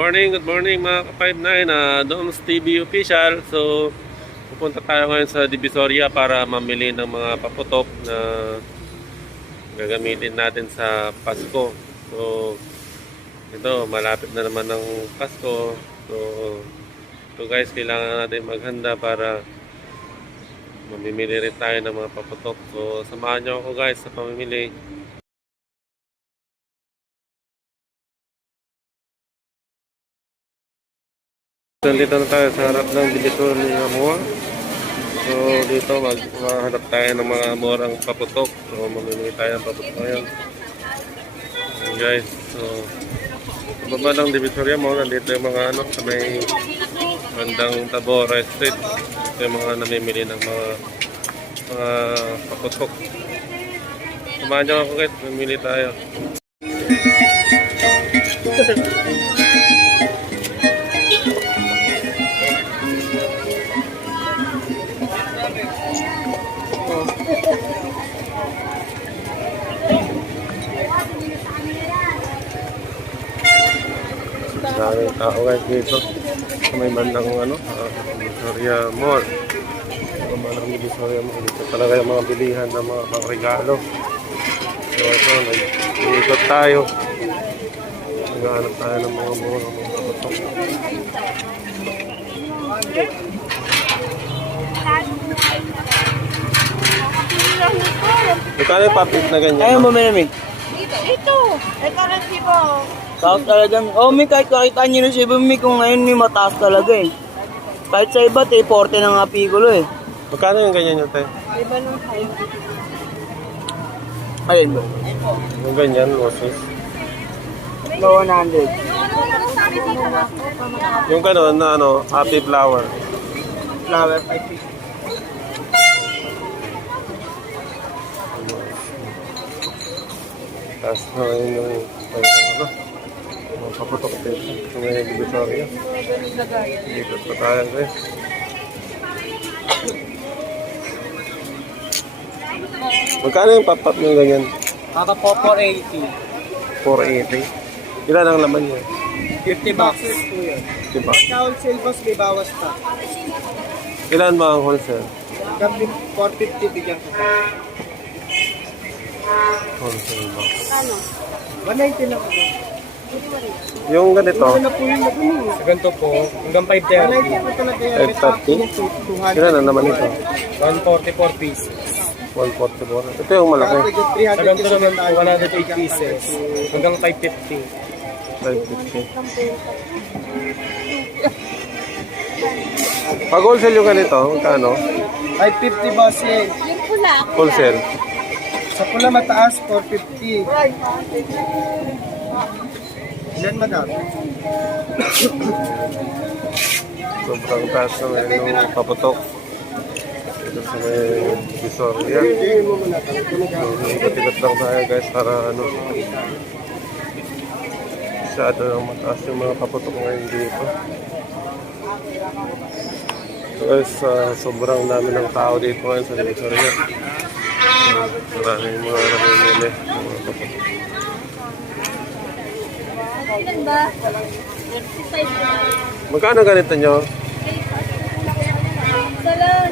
Good morning mga ka-59 na Doms TV official. So, pupunta tayo ngayon sa Divisoria para mamili ng mga paputok na gagamitin natin sa Pasko. So, ito, malapit na naman ng Pasko. So guys, kailangan natin maghanda para mamimili rin tayo ng mga paputok. So, samahan nyo ako guys sa pamimili. Dito na tayo sa harap ng Divisoria Mall. So dito maghahanap tayo ng mga murang paputok. So mamimili tayo ng paputok ngayon. Ayan guys. So sa baba ng Divisoria Mall, nandito yung mga sa may bandang Tabora Street. Ito yung mga namimili ng mga paputok. Samahan nyo ako guys, mamimili tayo. Daming tao guys dito sa may bandang Divisoria Mall. Sa bandang Divisoria Mall, dito talaga yung mga bilihan ng mga regalo. So ito, nag-iikot tayo. Naghahanap tayo ng mga paputok. Ikaw yung papit na ganyan? Ayaw mo minami. Ito, ay currency po. Taas talagang, may kahit kakita nyo na si Bumi kung ngayon may mataas talaga eh. Kahit sa iba, 40 na nga pikulo eh. Magkano yung ganyan yung tayo? Iba nung tayo. Ayun ba? Yung ganyan, losses. 100. Yung gano'n na happy flower. Flower 550. Tapos yung mga paputok dito. Sa may Divisoria. Ikot pa tayo guys. Magkano yung pop-up yung ganyan? Kaka po 480. 480. Ilan ang laman niya? 50 bucks. Diba? Sa wholesale boss, may bawas pa. Ilan ba ang wholesale? 450 bigyan ko pa. Wholesale box. Ano? 190 lang ako. Yung ganito, Ano po yung nagmini? Sa ganito po, hanggang 530. 190 po talaga yan. 530? Ilan ang naman ito? 144 pieces. 144. Ito yung malaki. Sa ganito naman po, 108 pieces. Hanggang 550. 550. Pag wholesale yung ganito, magkano? 550 boss eh. Yung pula. Wholesale. Sa pula mataas, 450. Ilan madam? Sobrang taas na yung paputok. Dito sa may Divisoria. Ikot-ikot lang tayo guys para masyado lang mataas yung mga paputok ngayon dito. So guys, sobrang dami ng tao dito ngayon sa Divisoria. Maraming mga namimili ng mga paputok. Ilan ba? 35. Magkano ganito nyo? Salam.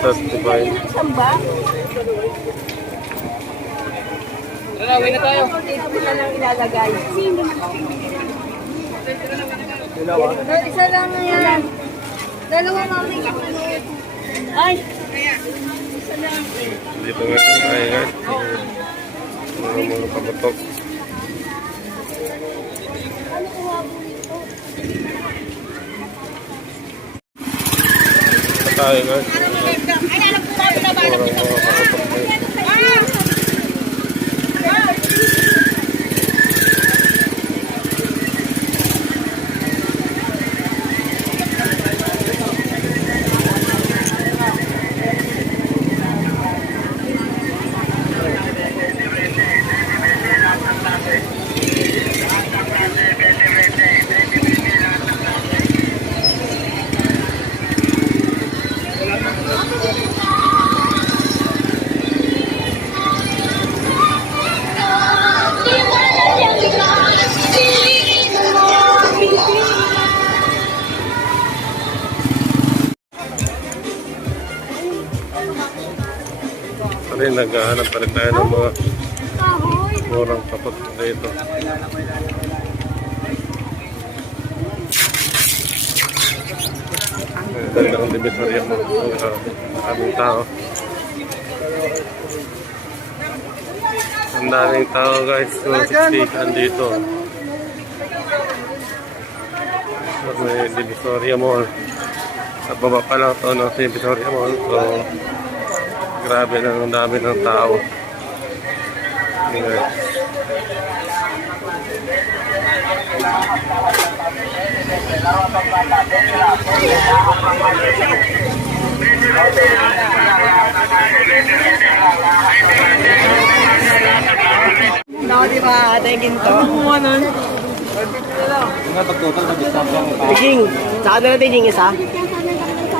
35. Samba? Lalawin na tayo. Dito ko na lang ilalagay. Dalawa. Isa lang na yan. Dalawa mami. Ay! Isa lang. Dito nga tayo guys. Mga paputok. Tayo guys. Orang mga paputok ngayon. naghahanap pa rin tayo ng mga murang kapot dito. Ganda ng Divisoria mo. Aming tao. Ang daming tao guys. So, siksikan dito. May Divisoria Mall. Sa baba pa lang ito ng Divisoria Mall. So, grabe na ang dami ng tao. Ayan. No, di ba? Ate ginto. Ano? Tiging. Saka na tiging isa.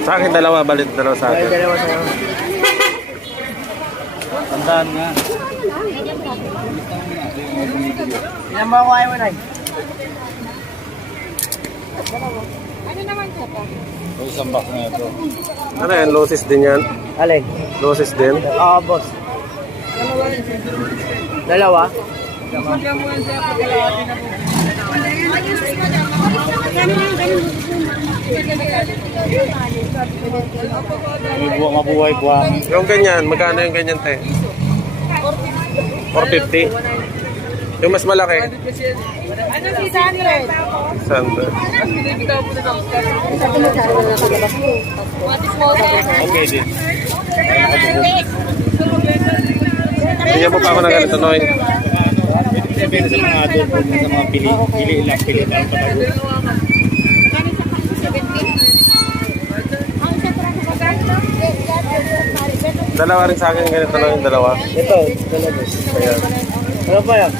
Sa akin dalawa, balit dalawa sa akin. Dalawa sa'yo. Tandaan nga. Ilan ba kuha mo na? Yung isang box na ito. Ano yan? Losses din yan? Alin? Losses din? Oo, boss. Dalawa? Mabuhay buwang. Yung ganyan, magkano yung ganyan te? 450? Yung mas malaki? Ano si Sandra? Saan? Okay din. Bigyan mo pa ako ng ganito, Noy. Depende sa mga adult, sa mga pili lang, pili lang patago. Dalawa rin sa akin ganito lang yung dalawa. Ito, dalawa boss. Ayan. Ano pa yan?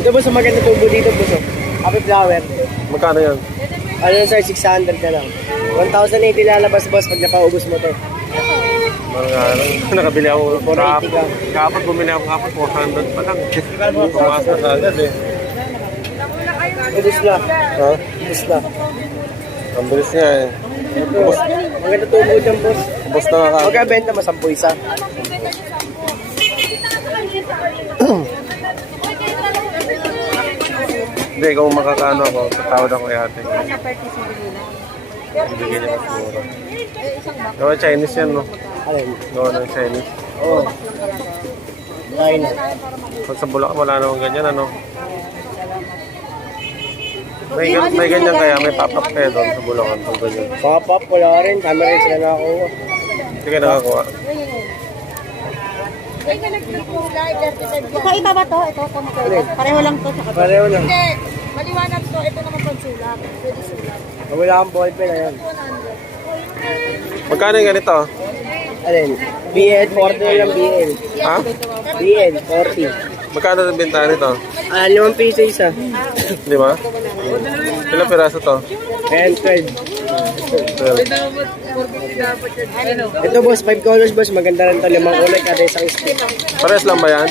Ito boss, ang maganda tubo dito boss. Happy flower. Magkano yan? Ano sir, 600 na lang. 1,080 lalabas boss pag napaubos mo to. Mga ano, nakabili ako. 480 ka. Kapag bumili ako kapag 400 pa lang. Pumasa na agad eh. Ubus na. Ha? Ubus na. Ang bilis niya eh. Ito, maganda tubo dyan boss. Ubus na nga kagad. Magkabenta mo 10 isa. Hindi, kung makakaano ako, tatawad ako kay ate. Bigyan niya mas mura. Gawa Chinese yan, no? Alin? Gawa ng Chinese. Oo. Line. Pag sa Bulacan, wala namang ganyan, ano? May ganyan kaya, may pop-up kaya doon sa Bulacan. Pag ganyan. Pop-up, wala rin. Kami rin sila nakakuha. Sige, nakakuha. Kakaiba ba to? Ito, magkaiba. Pareho lang to sa kapatid. Pareho lang. Hindi, maliwanag to. Ito naman pagsulat. Pwede sulat. Wala kang ballpen na yan. Magkano yung ganito? Alin? BL, 40 na lang BL. Ha? BL, 40. Magkano yung bintahan nito? 5 piso isa. Di ba? Ilang piraso to? And 12. 12. Ito boss, 5 colors boss. Maganda rin to. 5 kulay kada isang stick. Pares lang ba yan?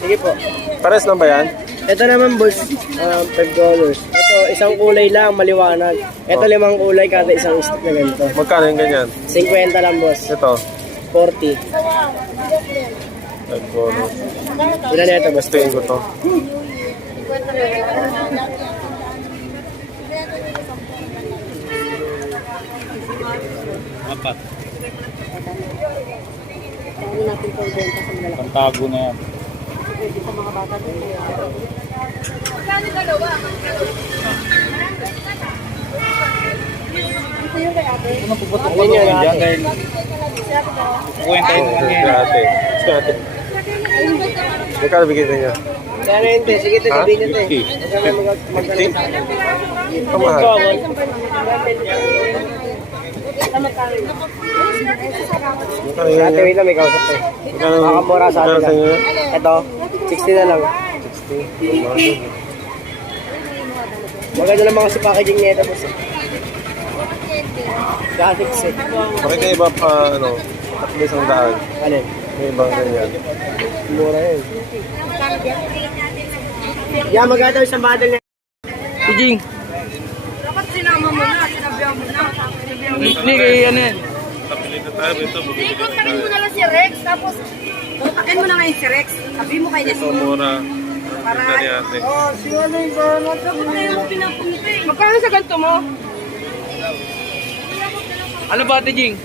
Sige po. Pares lang ba yan? Ito naman boss, 5 colors. Ito, isang kulay lang, maliwanag. Ito 5 kulay kada isang stick na ganito. Magkano yung ganyan? 50 lang boss. Ito. 40. Nag-bonus. Ilan na ito boss? Tingin ko to. Apat. Pantago na yan. Ano puputok ko Ganyan, dyan ate. dahil kukwentahin naman Si yan. ate. Si ate. Magkano bigyan niya? Kaya yun, te. Sige, te. Ha? Sabihin nyo, te. 50. Huwag kami mag-alala sa akin. Kamahal. Magkano Si yan ate, yan? wait lang, may kausap, te. Magkano? Makakamura sa Magkano atin sa inyo? lang. Ito, 60 na lang. 60. Maganda naman kasi packaging niya ito, boss. Graphics, eh. Bakit kayo iba pa, ano, at least ang daan? Alin? May ibang ganyan. Mura yun. Yan, maganda yung isang bundle niya. Pijing. Dapat sinama mo na, sinabihan mo na. Hindi, kaya ano yan. nakapili na tayo dito. Bumibili na Ikutin mo tayo. na lang si Rex, tapos utakin mo na ngayon si Rex. Sabi mo kay Ito Nessie. mura. Ang ganda ni ate. Magkano sa ganito mo? Ano ba, Ate Jing?